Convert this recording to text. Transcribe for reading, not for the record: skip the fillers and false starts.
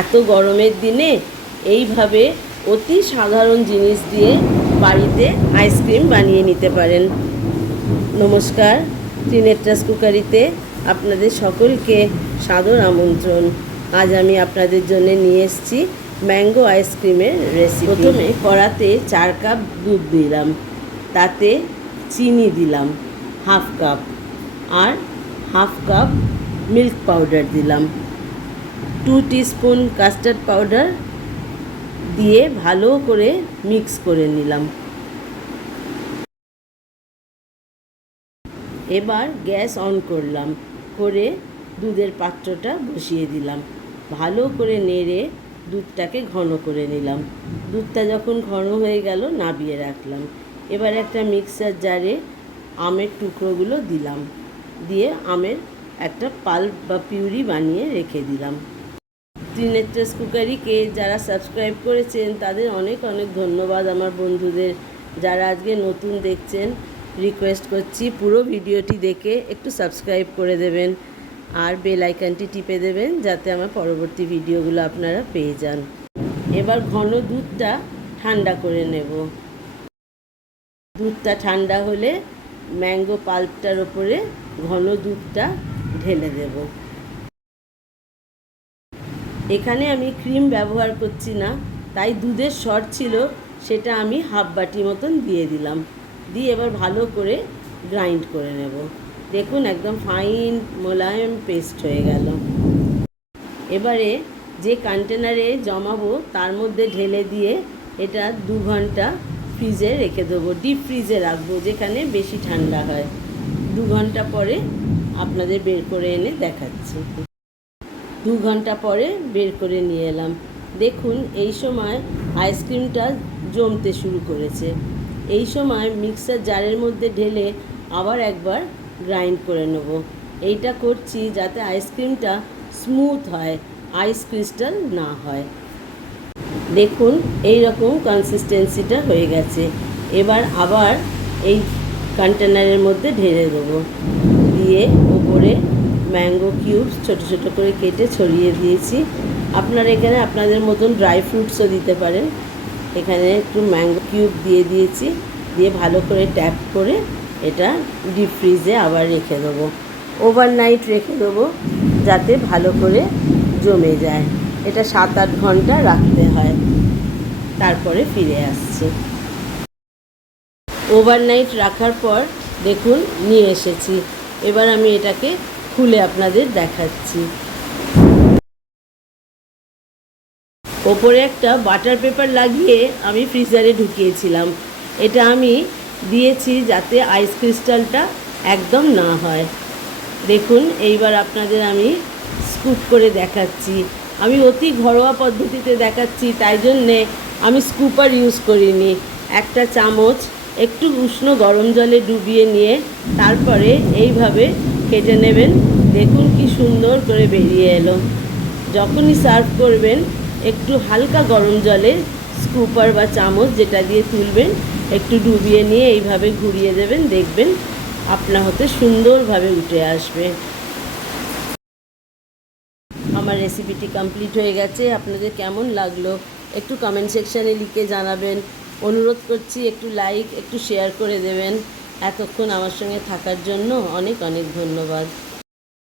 এত গরমের দিনে এইভাবে অতি সাধারণ জিনিস দিয়ে বাড়িতে আইসক্রিম বানিয়ে নিতে পারেন। নমস্কার, ত্রিনেত্রাস কুকারিতে আপনাদের সকলকে সাদর আমন্ত্রণ। আজ আমি আপনাদের জন্য নিয়ে এসেছি ম্যাঙ্গো আইসক্রিমের রেসিপি। প্রথমে কড়াতে 4 কাপ দুধ দিলাম, তাতে চিনি দিলাম হাফ কাপ, আর হাফ কাপ মিল্ক পাউডার দিলাম, 2 টিস্পুন কাস্টার্ড পাউডার দিয়ে ভালো করে মিক্স করে নিলাম। এবার গ্যাস অন করলাম, করে দুধের পাত্রটা বসিয়ে দিলাম। ভালো করে নেড়ে দুধটাকে ঘন করে নিলাম। দুধটা যখন ঘন হয়ে গেল নামিয়ে রাখলাম। এবার একটা মিক্সার জারে আমের টুকরোগুলো দিলাম, দিয়ে আমের একটা পাল্প বা পিউরি বানিয়ে রেখে দিলাম। ত্রিনেত্রাস কুকারিকে যারা সাবস্ক্রাইব করেছেন তাদের অনেক অনেক ধন্যবাদ। আমার বন্ধুদের যারা আজকে নতুন দেখছেন, রিকোয়েস্ট করছি পুরো ভিডিওটি দেখে একটু সাবস্ক্রাইব করে দেবেন আর বেল আইকনটি টিপে দেবেন, যাতে আমার পরবর্তী ভিডিওগুলো আপনারা পেয়ে যান। এবার ঘন দুধটা ঠান্ডা করে নেব। দুধটা ঠান্ডা হলে ম্যাঙ্গো পাল্পটার ওপরে ঘন দুধটা ঢেলে দেব। এখানে আমি ক্রিম ব্যবহার করছি না, তাই দুধের সর ছিল সেটা আমি হাফ বাটি মতন দিয়ে দিলাম। দিয়ে এবার ভালো করে গ্রাইন্ড করে নেব। দেখুন একদম ফাইন মোলায়েম পেস্ট হয়ে গেল। এবারে যে কন্টেনারে জমাবো তার মধ্যে ঢেলে দিয়ে এটা 2 ঘন্টা ফ্রিজে রেখে দেবো। ডিপ ফ্রিজে রাখবো, যেখানে বেশি ঠান্ডা হয়। 2 ঘন্টা পরে আপনাদের বের করে এনে দেখাচ্ছি। 2 ঘন্টা পরে বের করে নিয়ে এলাম। দেখুন এই সময় আইসক্রিমটা জমতে শুরু করেছে। এই সময় মিক্সার জারের মধ্যে ঢেলে আবার একবার গ্রাইন্ড করে নেব। এইটা করছি যাতে আইসক্রিমটা স্মুথ হয়, আইস ক্রিস্টাল না হয়। দেখুন এই রকম কনসিস্টেন্সিটা হয়ে গেছে। এবার আবার এই কন্টেনারের মধ্যে ঢেলে দেবো, দিয়ে ওপরে ম্যাঙ্গো কিউবস ছোট ছোট করে কেটে ছড়িয়ে দিয়েছি। আপনারা এখানে আপনাদের মতন ড্রাই ফ্রুটসও দিতে পারেন। এখানে একটু ম্যাঙ্গো কিউব দিয়ে দিয়েছি, দিয়ে ভালো করে ট্যাপ করে এটা ডিপ ফ্রিজে আবার রেখে দেবো। ওভারনাইট রেখে দেবো যাতে ভালো করে জমে যায়। এটা 7-8 ঘন্টা রাখতে হয়, তারপরে ফিরে আসছি। ওভারনাইট রাখার পর দেখুন নিয়ে এসেছি। এবার আমি এটাকে খুলে আপনাদের দেখাচ্ছি। ওপরে একটা বাটার পেপার লাগিয়ে আমি ফ্রিজারে ঢুকিয়েছিলাম। এটা আমি দিয়েছি যাতে আইস ক্রিস্টালটা একদম না হয়। দেখুন এইবার আপনাদের আমি স্কুপ করে দেখাচ্ছি। আমি অতি ঘরোয়া পদ্ধতিতে দেখাচ্ছি, তাই জন্যে আমি স্কুপার ইউজ করিনি। একটা চামচ একটু উষ্ণ গরম জলে ডুবিয়ে নিয়ে তারপরে এইভাবে কেটে নেবেন। দেখুন কি সুন্দর করে বেরিয়ে এলো। যখনই সার্ভ করবেন একটু হালকা গরম জলে স্কুপার বা চামচ যেটা দিয়ে তুলবেন একটু ডুবিয়ে নিয়ে এইভাবে ঘুরিয়ে দেবেন, দেখবেন আপনা হতে সুন্দরভাবে উঠে আসবে। আমার রেসিপিটি কমপ্লিট হয়ে গেছে। আপনাদের কেমন লাগলো একটু কমেন্ট সেকশানে লিখে জানাবেন। অনুরোধ করছি একটু লাইক একটু শেয়ার করে দেবেন। এতক্ষণ আমার সঙ্গে থাকার জন্য অনেক অনেক ধন্যবাদ।